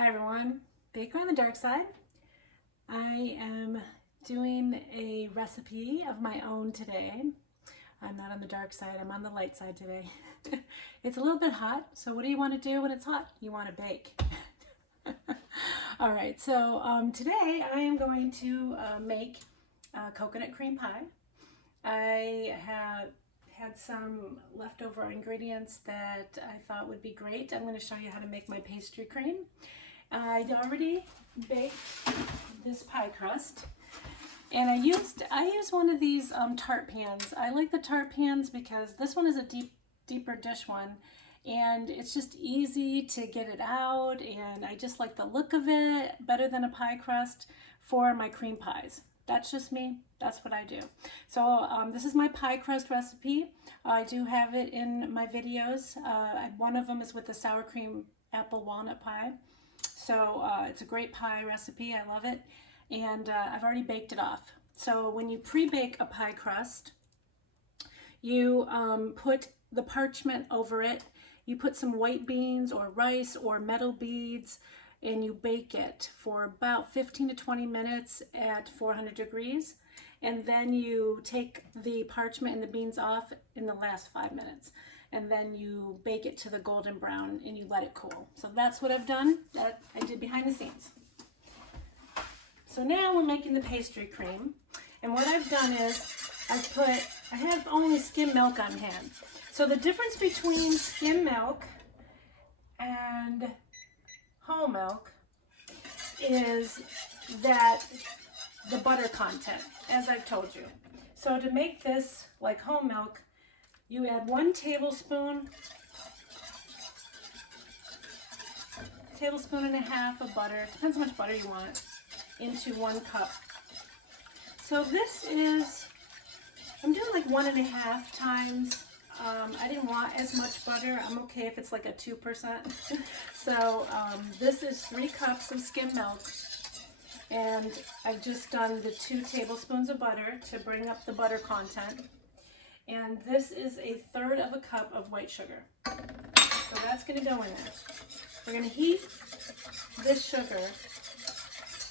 Hi everyone, Baker on the Dark Side. I am doing a recipe of my own today. I'm not on the dark side, I'm on the light side today. It's a little bit hot, so what do you want to do when it's hot? You want to bake. Alright, so today I am going to make coconut cream pie. I have had some leftover ingredients that I thought would be great. I'm going to show you how to make my pastry cream. I'd already baked this pie crust, and I used one of these tart pans. I like the tart pans because this one is a deeper dish one, and it's just easy to get it out, and I just like the look of it better than a pie crust for my cream pies. That's just me. That's what I do. So this is my pie crust recipe. I do have it in my videos. One of them is with the sour cream apple walnut pie. So it's a great pie recipe. I love it. And I've already baked it off. So when you pre-bake a pie crust, you put the parchment over it. You put some white beans or rice or metal beads, and you bake it for about 15 to 20 minutes at 400 degrees. And then you take the parchment and the beans off in the last 5 minutes. And then you bake it to the golden brown and you let it cool. So that's what I've done, that I did behind the scenes. So now we're making the pastry cream. And what I've done is I have only skim milk on hand. So the difference between skim milk and whole milk is that the butter content, as I've told you. So to make this like whole milk, you add 1 tablespoon and a half of butter, depends how much butter you want, into 1 cup. So this is, I'm doing like 1.5 times. I didn't want as much butter. I'm okay if it's like a 2%. So this is 3 cups of skim milk. And I've just done the 2 tablespoons of butter to bring up the butter content. And this is 1/3 cup of white sugar. So that's going to go in there. We're going to heat this sugar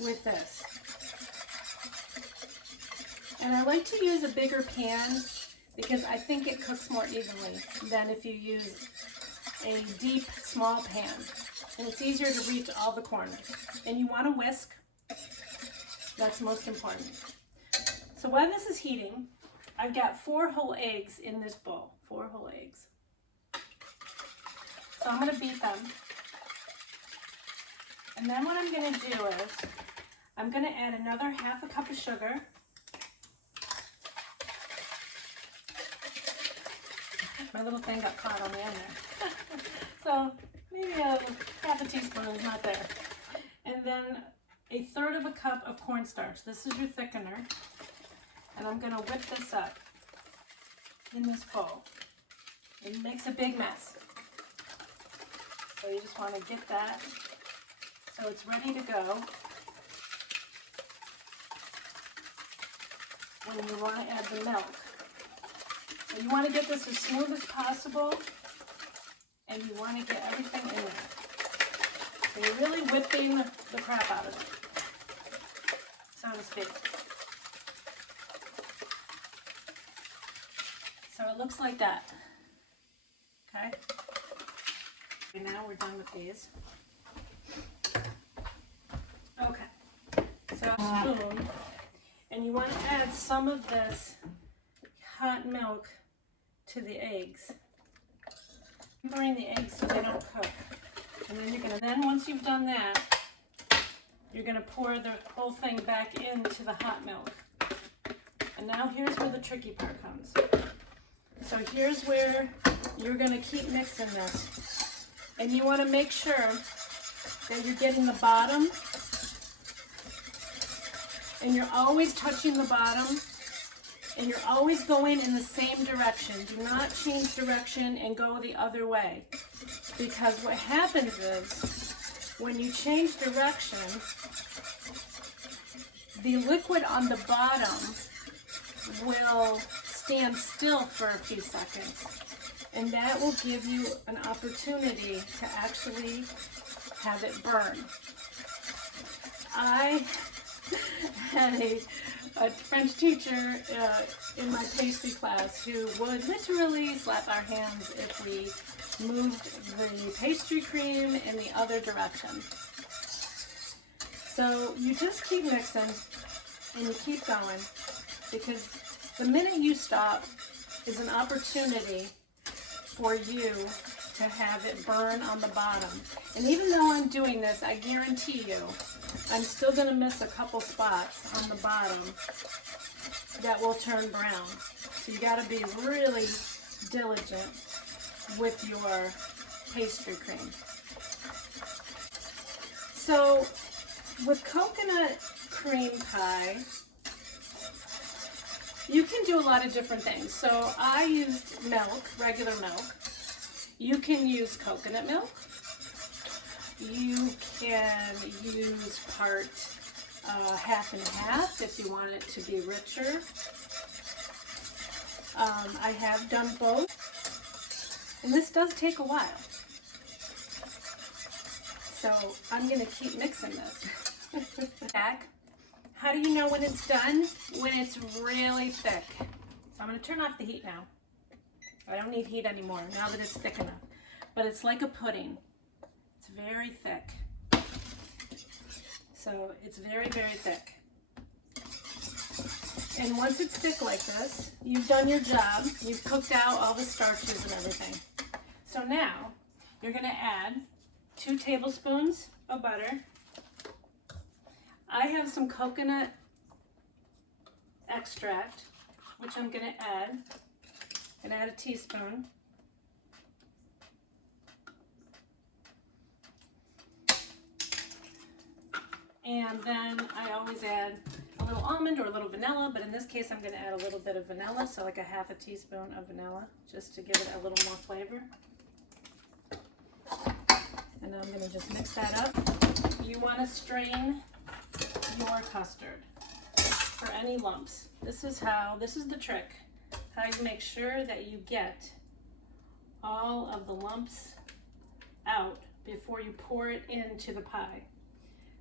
with this. And I like to use a bigger pan because I think it cooks more evenly than if you use a deep, small pan. And it's easier to reach all the corners. And you want to whisk. That's most important. So while this is heating, I've got 4 whole eggs in this bowl. 4 whole eggs. So I'm going to beat them. And then what I'm going to do is I'm going to add another 1/2 cup of sugar. My little thing got caught on the end there. So maybe a 1/2 teaspoon is not there. And then 1/3 cup of cornstarch. This is your thickener. And I'm going to whip this up in this bowl. It makes a big mess. So you just want to get that so it's ready to go. When you want to add the milk. So you want to get this as smooth as possible, and you want to get everything in there. So you're really whipping the crap out of it, so to speak. So it looks like that. Okay. And now we're done with these. Okay. So spoon, and you want to add some of this hot milk to the eggs. Pouring the eggs so they don't cook. And then once you've done that, you're gonna pour the whole thing back into the hot milk. And now here's where the tricky part comes. So here's where you're gonna keep mixing this. And you wanna make sure that you're getting the bottom, and you're always touching the bottom, and you're always going in the same direction. Do not change direction and go the other way. Because what happens is, when you change direction, the liquid on the bottom will stand still for a few seconds. And that will give you an opportunity to actually have it burn. I had a French teacher in my pastry class who would literally slap our hands if we moved the pastry cream in the other direction. So you just keep mixing and you keep going, because the minute you stop is an opportunity for you to have it burn on the bottom. And even though I'm doing this, I guarantee you I'm still going to miss a couple spots on the bottom that will turn brown. So you got to be really diligent with your pastry cream. So with coconut cream pie, you can do a lot of different things. So I used milk, regular milk. You can use coconut milk. You can use part half and half if you want it to be richer. I have done both, and this does take a while. So I'm going to keep mixing this. Back. How do you know when it's done? When it's really thick. So I'm going to turn off the heat now. I don't need heat anymore now that it's thick enough. But it's like a pudding. It's very thick. So it's very, very thick. And once it's thick like this, you've done your job. You've cooked out all the starches and everything. So now you're going to add 2 tablespoons of butter. I have some coconut extract, which I'm going to add. And add a teaspoon. And then I always add a little almond or a little vanilla, but in this case I'm going to add a little bit of vanilla, so like a half a teaspoon of vanilla, just to give it a little more flavor. And I'm going to just mix that up. You want to strain your custard for any lumps. This is the trick. How you make sure that you get all of the lumps out before you pour it into the pie.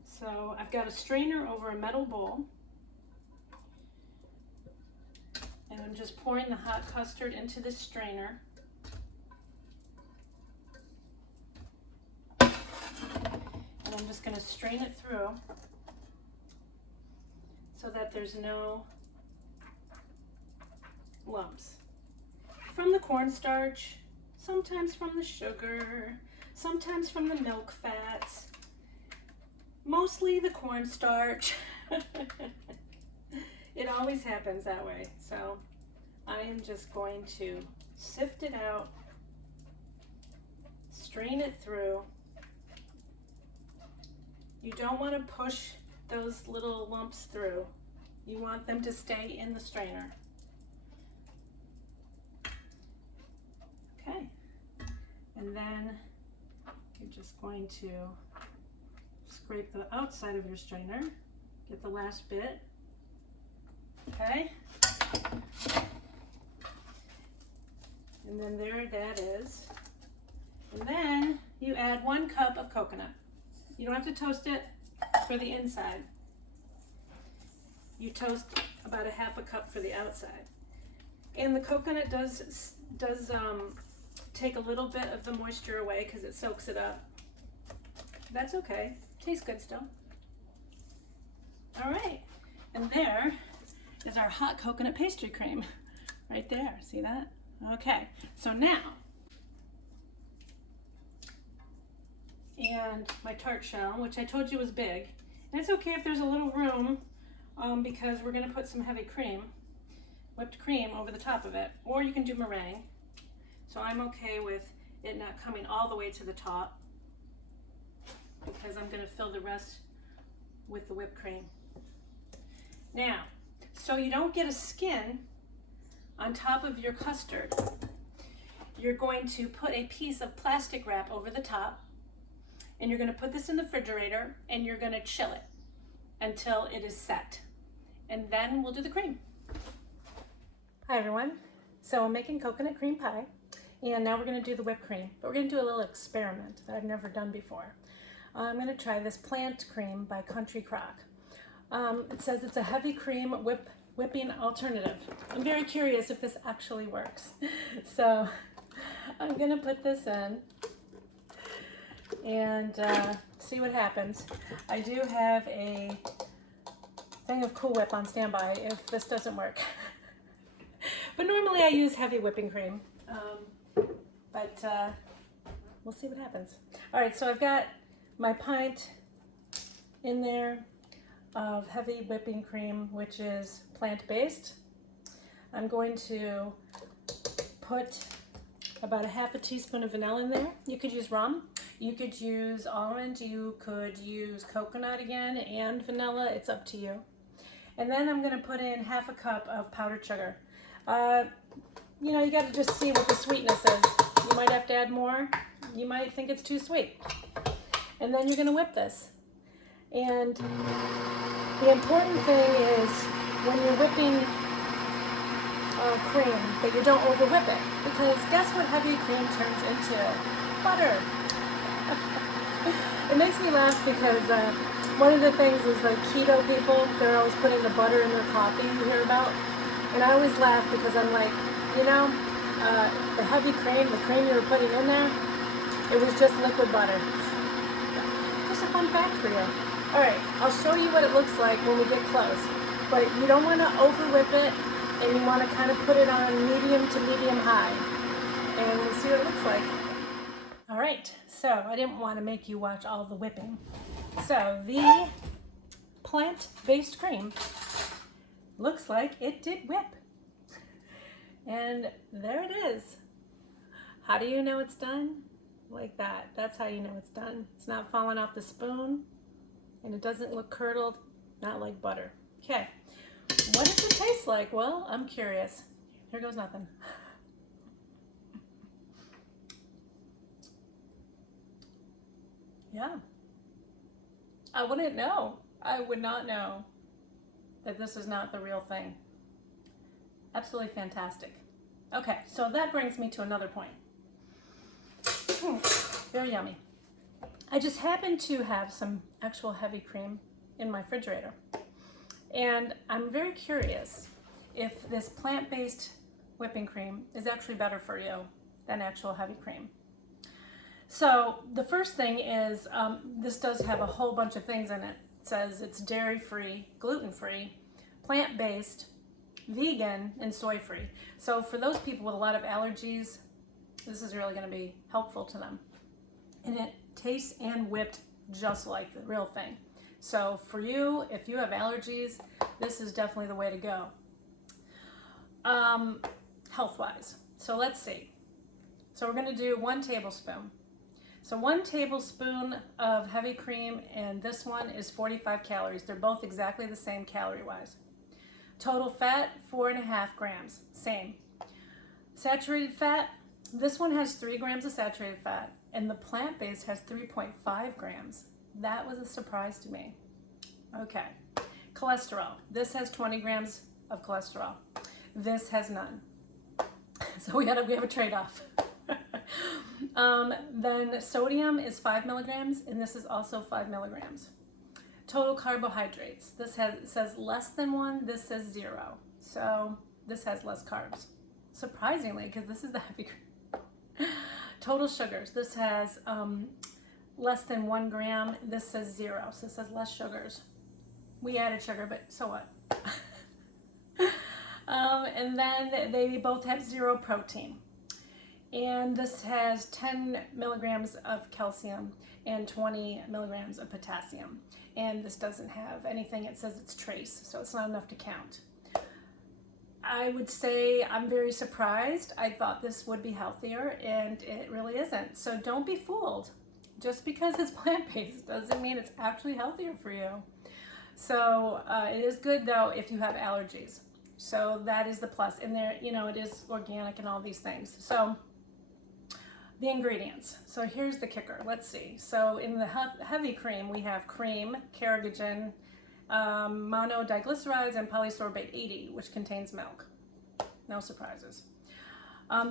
So I've got a strainer over a metal bowl, and I'm just pouring the hot custard into this strainer. And I'm just going to strain it through so that there's no lumps. From the cornstarch, sometimes from the sugar, sometimes from the milk fats, mostly the cornstarch. It always happens that way. So I am just going to sift it out, strain it through. You don't want to push those little lumps through. You want them to stay in the strainer. Okay, and then you're just going to scrape the outside of your strainer, get the last bit, okay, and then there that is. And then you add 1 cup of coconut. You don't have to toast it for the inside. You toast about a half a cup for the outside. And the coconut does take a little bit of the moisture away because it soaks it up. That's okay. Tastes good still. All right, and there is our hot coconut pastry cream right there. See that? Okay, so now, and my tart shell, which I told you was big. And it's okay if there's a little room because we're going to put some heavy cream, whipped cream over the top of it, or you can do meringue. So I'm okay with it not coming all the way to the top because I'm going to fill the rest with the whipped cream. Now, so you don't get a skin on top of your custard, you're going to put a piece of plastic wrap over the top, and you're going to put this in the refrigerator and you're going to chill it until it is set. And then we'll do the cream. Hi everyone. So I'm making coconut cream pie, and now we're going to do the whipped cream, but we're going to do a little experiment that I've never done before. I'm going to try this plant cream by Country Crock. It says it's a heavy cream whipping alternative. I'm very curious if this actually works. So I'm going to put this in and see what happens. I do have a thing of Cool Whip on standby if this doesn't work. But normally I use heavy whipping cream. But we'll see what happens. All right, so I've got my pint in there of heavy whipping cream, which is plant-based. I'm going to put about a half a teaspoon of vanilla in there. You could use rum, you could use almond, you could use coconut again and vanilla, it's up to you. And then I'm gonna put in half a cup of powdered sugar. You know, you gotta just see what the sweetness is. You might have to add more. You might think it's too sweet. And then you're gonna whip this. And the important thing is when you're whipping cream that you don't over whip it, because guess what heavy cream turns into? Butter. It makes me laugh because one of the things is like keto people, they're always putting the butter in their coffee, you hear about. And I always laugh because I'm like, you know, the heavy cream, the cream you were putting in there, it was just liquid butter. Just a fun fact for you. All right, I'll show you what it looks like when we get close. But you don't want to over whip it, and you want to kind of put it on medium to medium high. And we'll see what it looks like. All right, so I didn't want to make you watch all the whipping. So the plant-based cream looks like it did whip. And there it is. How do you know it's done? Like that. That's how you know it's done. It's not falling off the spoon, and it doesn't look curdled, not like butter. Okay, what does it taste like? Well, I'm curious. Here goes nothing. Yeah. I wouldn't know. I would not know that this is not the real thing. Absolutely fantastic. Okay, so that brings me to another point. Very yummy. I just happen to have some actual heavy cream in my refrigerator. And I'm very curious if this plant-based whipping cream is actually better for you than actual heavy cream. So the first thing is this does have a whole bunch of things in it. It says it's dairy-free, gluten-free, plant-based, vegan, and soy-free. So for those people with a lot of allergies, this is really going to be helpful to them. And it tastes and whipped just like the real thing. So for you, if you have allergies, this is definitely the way to go. Health-wise. So let's see. So we're going to do 1 tablespoon. So 1 tablespoon of heavy cream, and this one is 45 calories. They're both exactly the same calorie-wise. Total fat, 4.5 grams. Same. Saturated fat, this one has 3 grams of saturated fat, and the plant-based has 3.5 grams. That was a surprise to me. Okay. Cholesterol. This has 20 grams of cholesterol. This has none. So we have a trade-off. Then sodium is 5 milligrams, and this is also 5 milligrams. Total carbohydrates. This says less than 1, this says 0. So this has less carbs. Surprisingly, because this is the heavy cream. Total sugars. This has less than 1 gram. This says 0. So it says less sugars. We added sugar, but so what? And then they both have 0 protein. And this has 10 milligrams of calcium and 20 milligrams of potassium. And this doesn't have anything, it says it's trace, so it's not enough to count. I would say I'm very surprised. I thought this would be healthier, and it really isn't. So don't be fooled. Just because it's plant-based doesn't mean it's actually healthier for you. So it is good though if you have allergies. So that is the plus. And there, you know, it is organic and all these things. So the ingredients. So here's the kicker. Let's see. So in the heavy cream, we have cream, carrageenan, monodiglycerides, and polysorbate 80, which contains milk. No surprises.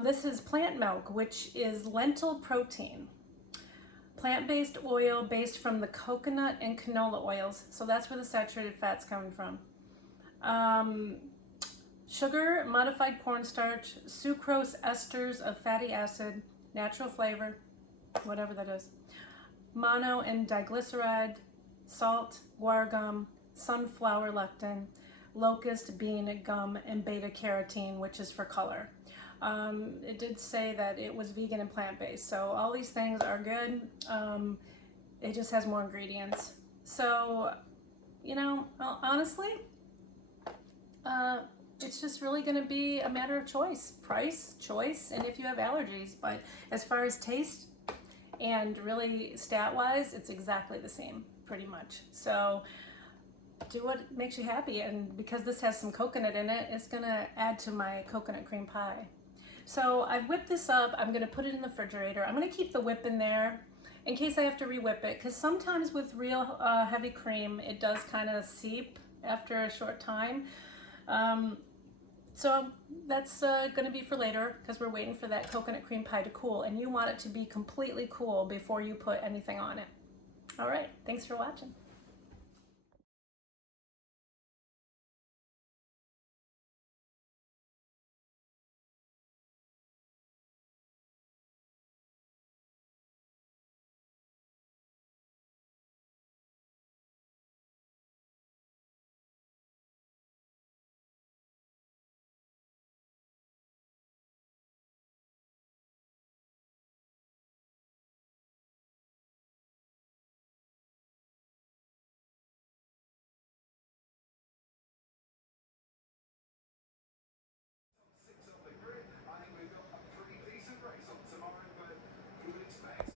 This is plant milk, which is lentil protein. plant-based oil based from the coconut and canola oils. So that's where the saturated fat's coming from. Sugar, modified cornstarch, sucrose, esters of fatty acid, natural flavor, whatever that is, mono and diglyceride, salt, guar gum, sunflower lectin, locust bean gum, and beta carotene, which is for color. It did say that it was vegan and plant-based, so all these things are good. It just has more ingredients. So, you know, honestly, it's just really going to be a matter of choice, price, choice, and if you have allergies. But as far as taste and really stat-wise, it's exactly the same, pretty much. So do what makes you happy, and because this has some coconut in it, it's going to add to my coconut cream pie. So I've whipped this up. I'm going to put it in the refrigerator. I'm going to keep the whip in there in case I have to re-whip it, because sometimes with real heavy cream, it does kind of seep after a short time. So that's going to be for later, because we're waiting for that coconut cream pie to cool, and you want it to be completely cool before you put anything on it. All right, thanks for watching.